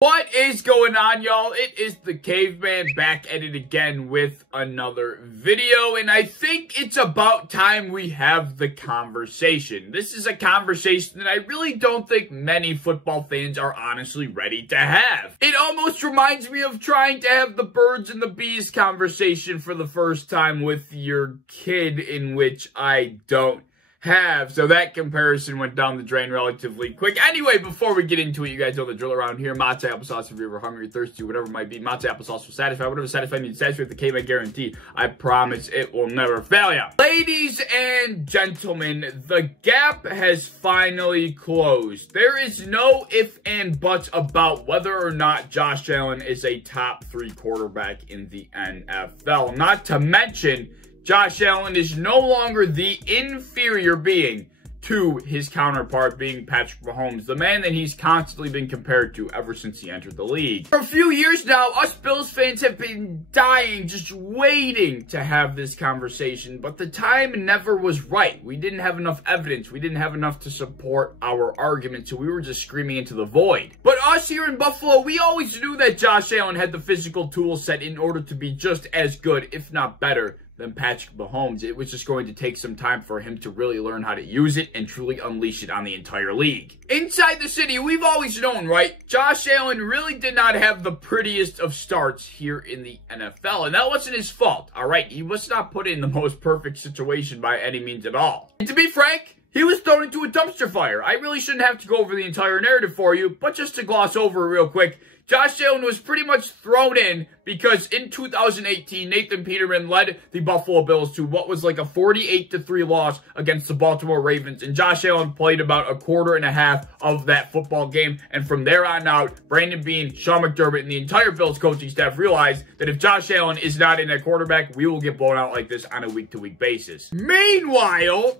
What is going on, y'all? It is the Caveman back at it again with another video, and I think it's about time we have the conversation. This is a conversation that I really don't think many football fans are honestly ready to have. It almost reminds me of trying to have the birds and the bees conversation for the first time with your kid, in which I don't have. So that comparison went down the drain relatively quick. Anyway, before we get into it, you guys know the drill around here. Matzo applesauce if you're ever hungry, thirsty, whatever it might be. Matzo applesauce will satisfy. Whatever satisfy means satisfy with the Caveman guarantee. I promise it will never fail you. Ladies and gentlemen, the gap has finally closed. There is no ifs and buts about whether or not Josh Allen is a top 3 quarterback in the NFL. Not to mention, Josh Allen is no longer the inferior being to his counterpart being Patrick Mahomes, the man that he's constantly been compared to ever since he entered the league. For a few years now, us Bills fans have been dying, just waiting to have this conversation, but the time never was right. We didn't have enough evidence. We didn't have enough to support our argument, so we were just screaming into the void. But us here in Buffalo, we always knew that Josh Allen had the physical tool set in order to be just as good, if not better, than Patrick Mahomes. It was just going to take some time for him to really learn how to use it and truly unleash it on the entire league. Inside the city, we've always known, right? Josh Allen really did not have the prettiest of starts here in the NFL, and that wasn't his fault, all right? He was not put in the most perfect situation by any means at all. And to be frank, he was thrown into a dumpster fire. I really shouldn't have to go over the entire narrative for you, but just to gloss over it real quick, Josh Allen was pretty much thrown in because in 2018, Nathan Peterman led the Buffalo Bills to what was like a 48-3 loss against the Baltimore Ravens, and Josh Allen played about a quarter and a half of that football game, and from there on out, Brandon Beane, Sean McDermott, and the entire Bills coaching staff realized that if Josh Allen is not in at quarterback, we will get blown out like this on a week-to-week basis. Meanwhile,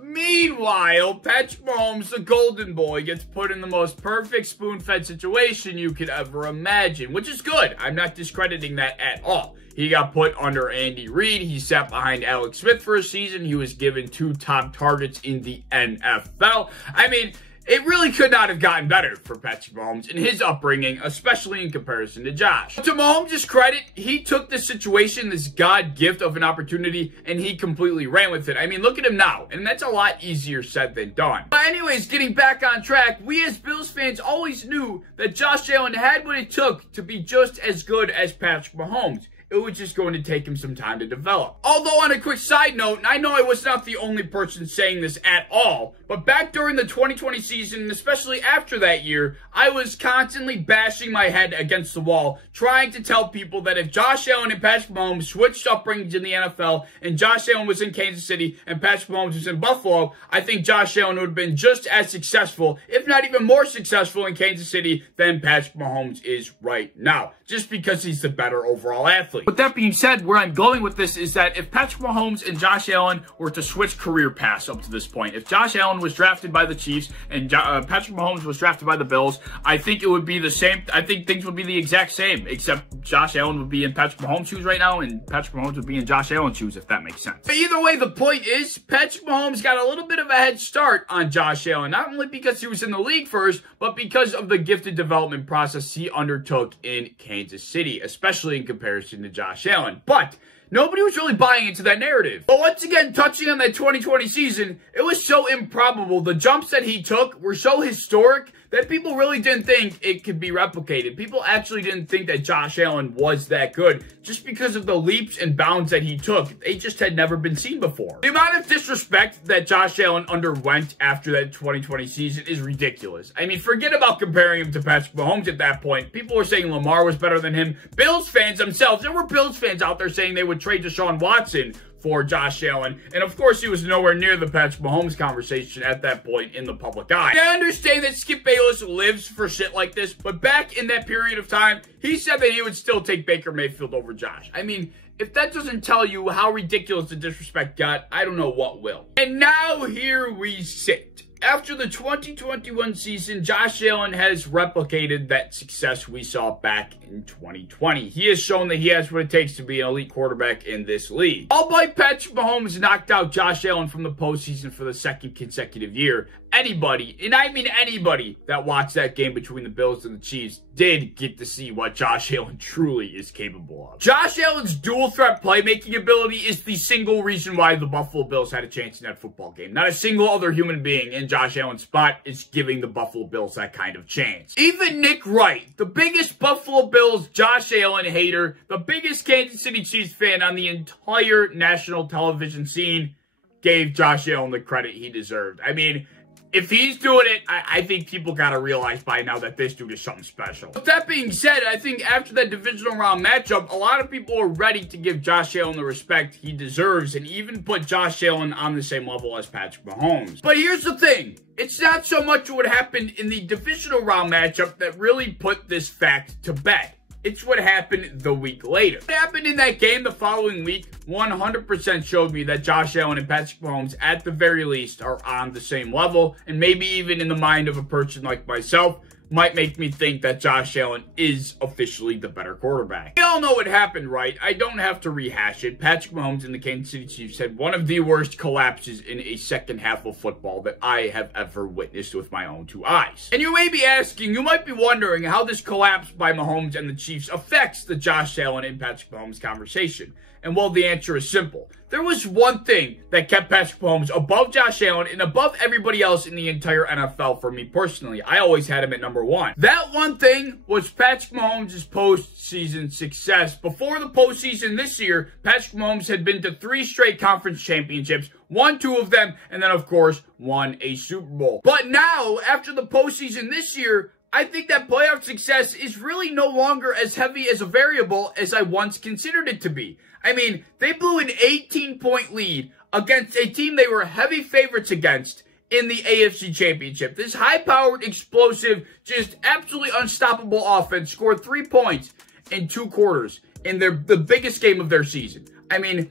Patrick Mahomes, the golden boy, gets put in the most perfect spoon-fed situation you could ever imagine, which is good. I'm not discrediting that at all. He got put under Andy Reid. He sat behind Alex Smith for a season. He was given 2 top targets in the NFL. I mean, it really could not have gotten better for Patrick Mahomes in his upbringing, especially in comparison to Josh. To Mahomes' credit, he took this situation, this God gift of an opportunity, and he completely ran with it. I mean, look at him now, and that's a lot easier said than done. But anyways, getting back on track, we as Bills fans always knew that Josh Allen had what it took to be just as good as Patrick Mahomes. It was just going to take him some time to develop. Although, on a quick side note, and I know I was not the only person saying this at all, but back during the 2020 season, and especially after that year, I was constantly bashing my head against the wall, trying to tell people that if Josh Allen and Patrick Mahomes switched upbringings in the NFL, and Josh Allen was in Kansas City, and Patrick Mahomes was in Buffalo, I think Josh Allen would have been just as successful, if not even more successful in Kansas City than Patrick Mahomes is right now, just because he's the better overall athlete. With that being said, where I'm going with this is that if Patrick Mahomes and Josh Allen were to switch career paths up to this point, if Josh Allen was drafted by the Chiefs and Patrick Mahomes was drafted by the Bills, I think it would be the same. I think things would be the exact same, except Josh Allen would be in Patrick Mahomes' shoes right now, and Patrick Mahomes would be in Josh Allen's shoes, if that makes sense. But either way, the point is, Patrick Mahomes got a little bit of a head start on Josh Allen, not only because he was in the league first, but because of the gifted development process he undertook in Kansas City, especially in comparison to Josh Allen. But nobody was really buying into that narrative. But once again, touching on that 2020 season, it was so improbable. The jumps that he took were so historic that people really didn't think it could be replicated. People actually didn't think that Josh Allen was that good just because of the leaps and bounds that he took. They just had never been seen before. The amount of disrespect that Josh Allen underwent after that 2020 season is ridiculous. I mean, forget about comparing him to Patrick Mahomes at that point. People were saying Lamar was better than him. Bills fans themselves, there were Bills fans out there saying they would trade Deshaun Watson for Josh Allen. And of course, he was nowhere near the Patrick Mahomes conversation at that point in the public eye. I understand that Skip Bayless lives for shit like this, but back in that period of time, he said that he would still take Baker Mayfield over Josh. I mean, if that doesn't tell you how ridiculous the disrespect got, I don't know what will. And now here we sit. After the 2021 season, Josh Allen has replicated that success we saw back in 2020. He has shown that he has what it takes to be an elite quarterback in this league. Albeit Patrick Mahomes knocked out Josh Allen from the postseason for the 2nd consecutive year, anybody, and I mean anybody, that watched that game between the Bills and the Chiefs did get to see what Josh Allen truly is capable of. Josh Allen's dual threat playmaking ability is the single reason why the Buffalo Bills had a chance in that football game. Not a single other human being in Josh Allen's spot is giving the Buffalo Bills that kind of chance. Even Nick Wright, the biggest Buffalo Bills Josh Allen hater, the biggest Kansas City Chiefs fan on the entire national television scene, gave Josh Allen the credit he deserved. I mean, if he's doing it, I think people got to realize by now that this dude is something special. With that being said, I think after that divisional round matchup, a lot of people are ready to give Josh Allen the respect he deserves and even put Josh Allen on the same level as Patrick Mahomes. But here's the thing. It's not so much what happened in the divisional round matchup that really put this fact to bed. It's what happened the week later. What happened in that game the following week 100% showed me that Josh Allen and Patrick Mahomes, at the very least, are on the same level, and maybe even in the mind of a person like myself, might make me think that Josh Allen is officially the better quarterback. We all know what happened, right? I don't have to rehash it. Patrick Mahomes and the Kansas City Chiefs had one of the worst collapses in a second half of football that I have ever witnessed with my own two eyes. And you may be asking, you might be wondering how this collapse by Mahomes and the Chiefs affects the Josh Allen and Patrick Mahomes conversation. And well, the answer is simple. There was one thing that kept Patrick Mahomes above Josh Allen and above everybody else in the entire NFL for me personally. I always had him at number one. That one thing was Patrick Mahomes' postseason success. Before the postseason this year, Patrick Mahomes had been to 3 straight conference championships, won 2 of them, and then, of course, won a Super Bowl. But now, after the postseason this year, I think that playoff success is really no longer as heavy as a variable as I once considered it to be. I mean, they blew an 18-point lead against a team they were heavy favorites against in the AFC Championship. This high-powered, explosive, just absolutely unstoppable offense scored 3 points in 2 quarters in the biggest game of their season. I mean,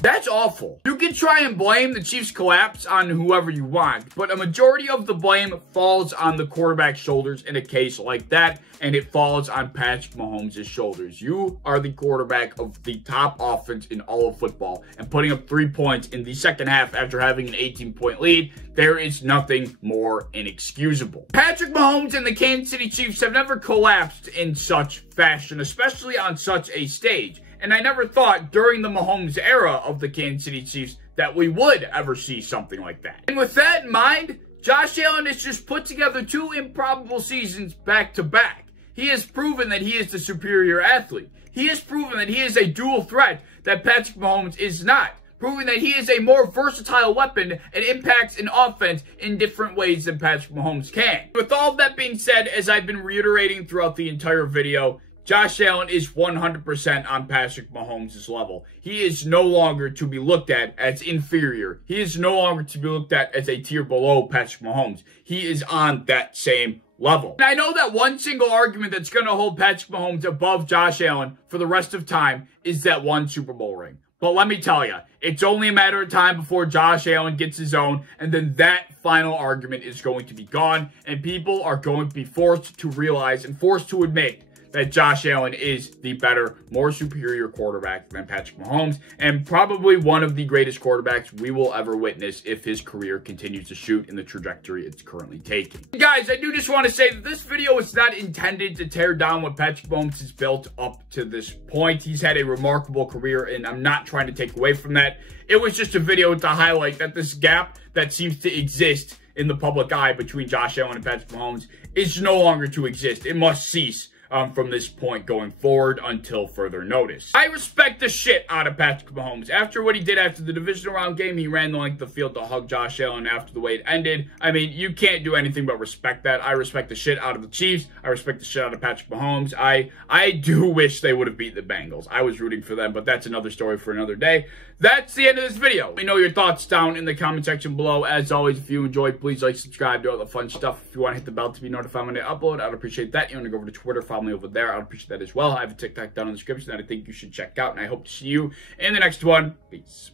that's awful. You can try and blame the Chiefs' collapse on whoever you want, but a majority of the blame falls on the quarterback's shoulders in a case like that, and it falls on Patrick Mahomes' shoulders. You are the quarterback of the top offense in all of football, and putting up 3 points in the second half after having an 18-point lead, there is nothing more inexcusable. Patrick Mahomes and the Kansas City Chiefs have never collapsed in such fashion, especially on such a stage. And I never thought during the Mahomes era of the Kansas City Chiefs that we would ever see something like that. And with that in mind, Josh Allen has just put together 2 improbable seasons back to back. He has proven that he is the superior athlete. He has proven that he is a dual threat that Patrick Mahomes is not. Proving that he is a more versatile weapon and impacts an offense in different ways than Patrick Mahomes can. With all of that being said, as I've been reiterating throughout the entire video, Josh Allen is 100% on Patrick Mahomes' level. He is no longer to be looked at as inferior. He is no longer to be looked at as a tier below Patrick Mahomes. He is on that same level. And I know that one single argument that's going to hold Patrick Mahomes above Josh Allen for the rest of time is that 1 Super Bowl ring. But let me tell you, it's only a matter of time before Josh Allen gets his own, and then that final argument is going to be gone, and people are going to be forced to realize and forced to admit that Josh Allen is the better, more superior quarterback than Patrick Mahomes, and probably one of the greatest quarterbacks we will ever witness if his career continues to shoot in the trajectory it's currently taking. Guys, I do just want to say that this video is not intended to tear down what Patrick Mahomes has built up to this point. He's had a remarkable career, and I'm not trying to take away from that. It was just a video to highlight that this gap that seems to exist in the public eye between Josh Allen and Patrick Mahomes is no longer to exist. It must cease from this point going forward until further notice. I respect the shit out of Patrick Mahomes. After what he did after the divisional round game, he ran the length of the field to hug Josh Allen after the way it ended. I mean, you can't do anything but respect that. I respect the shit out of the Chiefs. I respect the shit out of Patrick Mahomes. I do wish they would have beat the Bengals. I was rooting for them, but that's another story for another day. That's the end of this video. Let me know your thoughts down in the comment section below. As always, if you enjoyed, please like, subscribe, do all the fun stuff. If you want to hit the bell to be notified when I upload, I'd appreciate that. You want to go over to Twitter, follow me over there. I'd appreciate that as well. I have a TikTok down in the description that I think you should check out, and I hope to see you in the next one. Peace.